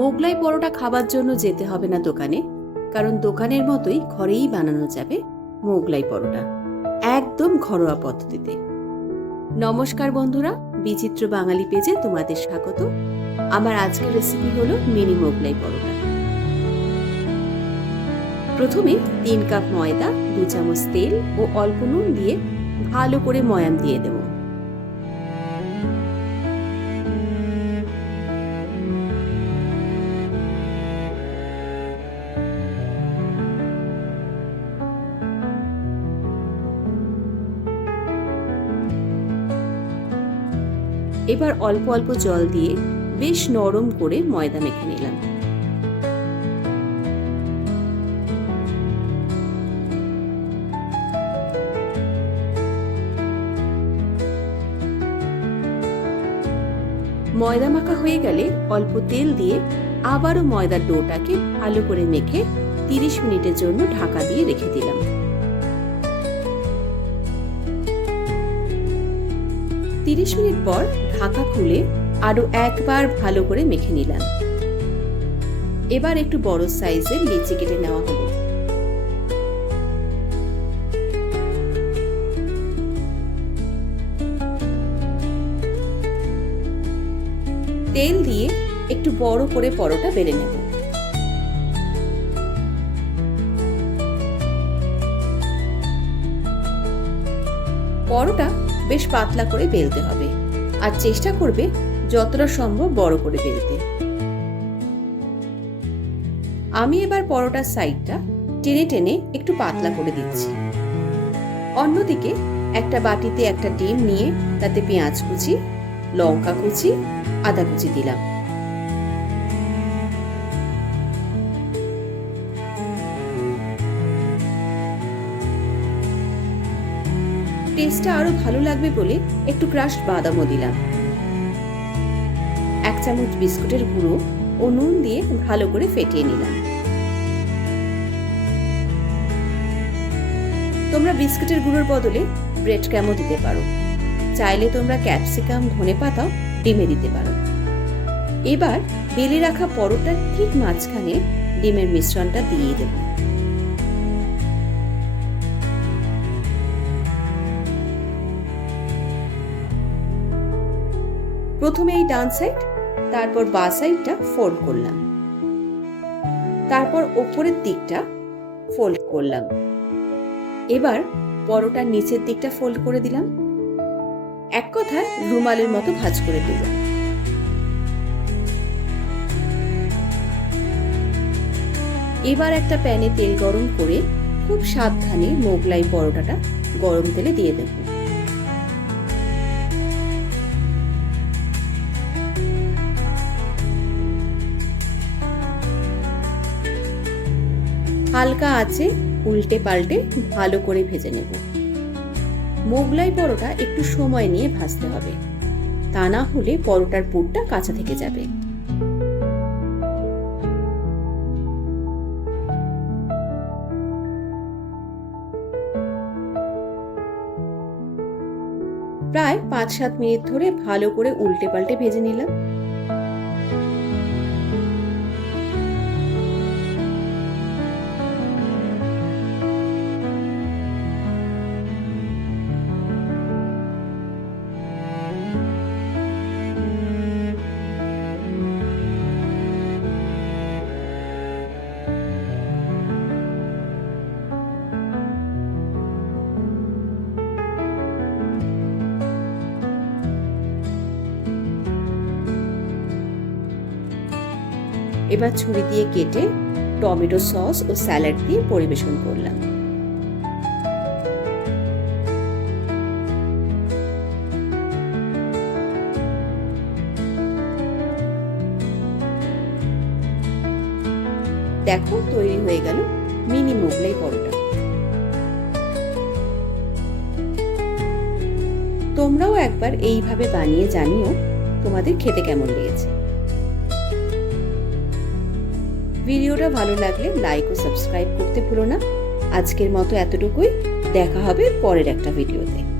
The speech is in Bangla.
মোগলাই পরোটা খাবার জন্য যেতে হবে না দোকানে, কারণ দোকানের মতোই ঘরেই বানানো যাবে মোগলাই পরোটা। একদম ঘরোয়া পদ্ধতিতে। নমস্কার বন্ধুরা, বিচিত্র বাঙালি পেজে তোমাদের স্বাগত। আমার আজকের রেসিপি হলো মিনি মোগলাই পরোটা। প্রথমে তিন কাপ ময়দা, দু চামচ তেল ও অল্প নুন দিয়ে ভালো করে ময়াম দিয়ে দেবো। এবার অল্প অল্প জল দিয়ে বেশ নরম করে ময়দা মেখে নিলাম। ময়দা মাখা হয়ে গেলে অল্প তেল দিয়ে আবারও ময়দার ডোটাকে ভালো করে মেখে তিরিশ মিনিটের জন্য ঢাকা দিয়ে রেখে দিলাম। তিরিশ মিনিট পর ঢাকা খুলে আরও একবার ভালো করে মেখে নিলাম। এবার একটু বড় সাইজের লিচি কেটে নেওয়া হলো। তেল দিয়ে একটু বড় করে পরোটা বেলে নেব। পরোটা বেশ পাতলা করে বেলতে হবে। আর চেষ্টা করবে যতটা সম্ভব বড় করে ফেলতে। আমি এবার পরোটার সাইডটা টেনে টেনে একটু পাতলা করে দিচ্ছি। অন্যদিকে একটা বাটিতে একটা ডিম নিয়ে তাতে পেঁয়াজ কুচি, লঙ্কা কুচি, আদা কুচি দিলাম। টেস্টটা আরও ভালো লাগবে বলে একটু ক্রাশড বাদামও দিলাম। এক চামচ বিস্কুটের গুঁড়ো ও নুন দিয়ে ভালো করে ফেটিয়ে নিলাম। তোমরা বিস্কুটের গুঁড়োর বদলে ব্রেড ক্যামও দিতে পারো। চাইলে তোমরা ক্যাপসিকাম ধনে পাতাও ডিমে দিতে পারো। এবার বেলে রাখা পরোটার ঠিক মাঝখানে ডিমের মিশ্রণটা দিয়ে দেবো। প্রথমে এই ডান সাইড, তারপর বা সাইডটা ফোল্ড করলাম। তারপর ওপরের দিকটা ফোল্ড করলাম। এবার পরোটার নিচের দিকটা ফোল্ড করে দিলাম। এক কথায় রুমালের মতো ভাজ করে দিলাম। এবার একটা প্যানে তেল গরম করে খুব সাবধানে মোগলাই পরোটাটা গরম তেলে দিয়ে দেবো। হালকা আছে উল্টে পাল্টে ভালো করে ভেজে নেব। মোগলাই পরোটা একটু সময় নিয়ে ভাজতে হবে। তা না হলে পরোটার পুরটা কাঁচা থেকে যাবে। প্রায় পাঁচ সাত মিনিট ধরে ভালো করে উল্টে পাল্টে ভেজে নিলাম। এবার ছুরি দিয়ে কেটে টমেটো সস ও স্যালাড দিয়ে পরিবেশন করলাম। দেখো, তৈরি হয়ে গেল মিনি মোগলাই পরোটা। তোমরাও একবার এইভাবে বানিয়ে জানিও তোমাদের খেতে কেমন লেগেছে। ভিডিওটা ভালো লাগলে লাইক ও সাবস্ক্রাইব করতে ভুলো না। আজকের মতো এতটুকুই। দেখা হবে পরের একটা ভিডিওতে।